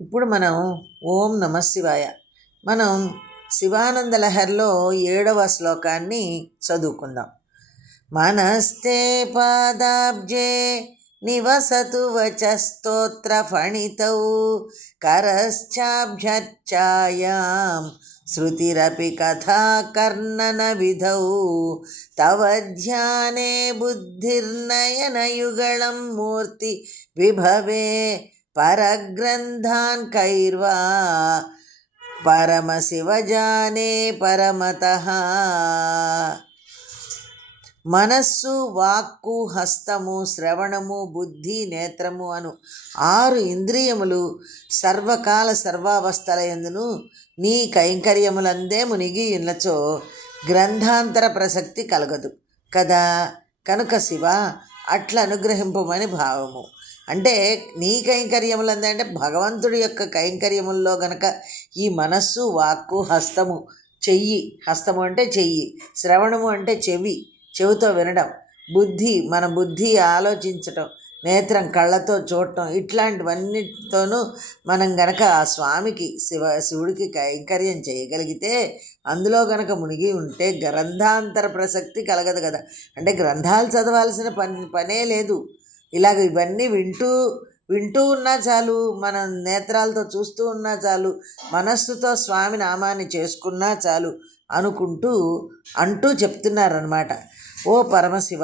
ఇప్పుడు మనం ఓం నమ శివాయ మనం శివానంద లహరిలో 7వ శ్లోకాన్ని చదువుకుందాం. మనస్తే పాదాబ్జే నివసతు వచస్తోత్ర ఫణితౌ కరశ్చాభ్యర్చాయాం శృతిరపి కథా కర్ణన విధౌ తవ ధ్యానే బుద్ధిర్నయనయుగళం మూర్తి విభవే పరగ్రంథాన్ కైర్వా పరమశివజానే పరమతః. మనస్సు, వాక్కు, హస్తము, శ్రవణము, బుద్ధి, నేత్రము అను 6 ఇంద్రియములు సర్వకాల సర్వావస్థల యందును నీ కైంకర్యములందే మునిగి ఉన్నచో గ్రంథాంతర ప్రసక్తి కలగదు కదా. కనుక శివ అట్లా అనుగ్రహింపమని భావము. అంటే నీ కైంకర్యములందే అంటే భగవంతుడి యొక్క కైంకర్యముల్లో గనక ఈ మనస్సు, వాక్కు, హస్తము, చెయ్యి, హస్తము అంటే చెయ్యి, శ్రవణము అంటే చెవితో వినడం, బుద్ధి మన బుద్ధి ఆలోచించటం, నేత్రం కళ్ళతో చూడటం, ఇట్లాంటివన్నిటితోనూ మనం గనక ఆ స్వామికి శివుడికి కైంకర్యం చేయగలిగితే అందులో గనక మునిగి ఉంటే గ్రంథాంతర ప్రసక్తి కలగదు కదా. అంటే గ్రంథాలు చదవాల్సిన పనే లేదు. ఇలాగ ఇవన్నీ వింటూ ఉన్నా చాలు, మనం నేత్రాలతో చూస్తూ ఉన్నా చాలు, మనస్సుతో స్వామి నామాన్ని చేసుకున్నా చాలు అంటూ చెప్తున్నారన్నమాట. ఓ పరమశివ,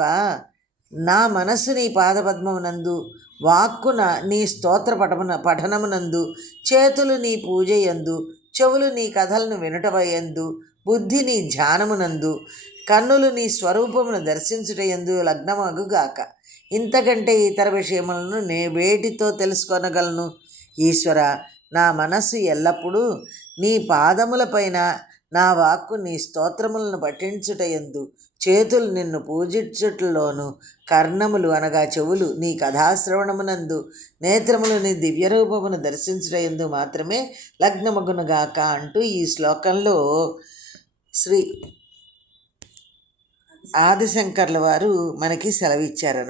నా మనస్సు నీ పాదపద్మమునందు, వాక్కున నీ స్తోత్ర పఠనమునందు, చేతులు నీ పూజయందు, చెవులు నీ కథలను వినుటయందు, బుద్ధి నీ ధ్యానమునందు, కన్నులు నీ స్వరూపమును దర్శించుటయందు లగ్నమగుగాక. ఇంతకంటే ఇతర విషయములను వేటితో తెలుసుకొనగలను? ఈశ్వర, నా మనస్సు ఎల్లప్పుడూ నీ పాదములపైన, నా వాక్కు నీ స్తోత్రములను పఠించుటయందు, చేతులు నిన్ను పూజించుటలోను, కర్ణములు అనగా చెవులు నీ కథాశ్రవణమునందు, నేత్రములు నీ దివ్యరూపమును దర్శించుటయందు మాత్రమే లగ్నమగునుగాక అంటూ ఈ శ్లోకంలో శ్రీ ఆదిశంకర్ల వారు మనకి సెలవిచ్చారు.